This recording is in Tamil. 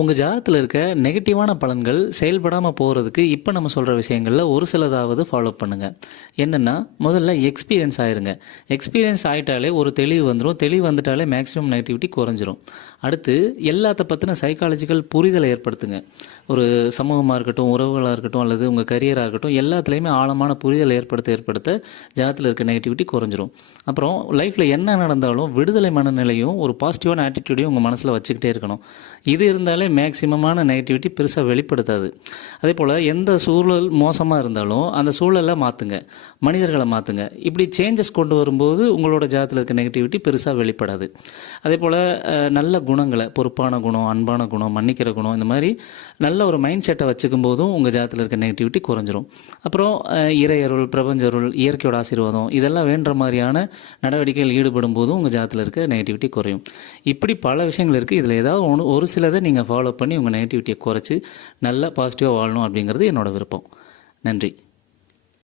உங்கள் ஜாதகத்தில் இருக்க நெகட்டிவான பலன்கள் செயல்படாமல் போகிறதுக்கு இப்போ நம்ம சொல்கிற விஷயங்களில் ஒரு சிலதாவது ஃபாலோ பண்ணுங்கள். என்னென்னா, முதல்ல எக்ஸ்பீரியன்ஸ் ஆயிருங்க. எக்ஸ்பீரியன்ஸ் ஆகிட்டாலே ஒரு தெளிவு வந்துடும். தெளிவு வந்துட்டாலே மேக்ஸிமம் நெகட்டிவிட்டி குறைஞ்சிரும். அடுத்து எல்லாத்த பற்றின சைக்காலஜிக்கல் புரிதலை ஏற்படுத்துங்க. ஒரு சமூகமாக இருக்கட்டும், உறவுகளாக இருக்கட்டும், அல்லது உங்கள் கரியராக இருக்கட்டும், எல்லாத்துலேயுமே ஆழமான புரிதல் ஏற்படுத்த ஜாதகத்தில் இருக்க நெகட்டிவிட்டி குறைஞ்சிரும். அப்புறம் லைஃப்பில் என்ன நடந்தாலும் விடுதலை மனநிலையும் ஒரு பாசிட்டிவான ஆட்டிடியூடையும் உங்கள் மனசில் வச்சுக்கிட்டே இருக்கணும். இது இருந்தாலே மேக்சிமமான நெகட்டிவிட்டி பெருசாக வெளிப்படுத்தாது. அதே போல் எந்த சூழல் மோசமாக இருந்தாலும் அந்த சூழலை மாற்றுங்க, மனிதர்களை மாற்றுங்க. இப்படி சேஞ்சஸ் கொண்டு வரும்போது உங்களோட ஜாதகத்தில் இருக்க நெகட்டிவிட்டி பெருசாக வெளிப்படாது. அதே போல் நல்ல குணங்களை, பொறுப்பான குணம், அன்பான குணம், மன்னிக்கிற குணம், இந்த மாதிரி நல்ல ஒரு மைண்ட் செட்டை வச்சுக்கும் போதும் உங்கள் ஜாதகத்தில் இருக்க நெகட்டிவிட்டி குறைஞ்சிரும். அப்புறம் இறையருள், பிரபஞ்சருள், இயற்கையோட ஆசீர்வாதம், இதெல்லாம் வேண்ட மாதிரியான நடவடிக்கைகள் ஈடுபடும் போதும் உங்கள் ஜாதகத்தில் இருக்க நெகட்டிவிட்டி குறையும். இப்படி பல விஷயங்கள் இருக்குது. இதில் ஏதாவது ஒரு சிலதை நீங்கள் ஃபாலோ பண்ணி உங்கள் நெகட்டிவிட்டியை குறைச்சி நல்லா பாசிட்டிவாக வாழணும் அப்படிங்கிறது என்னோட விருப்பம். நன்றி.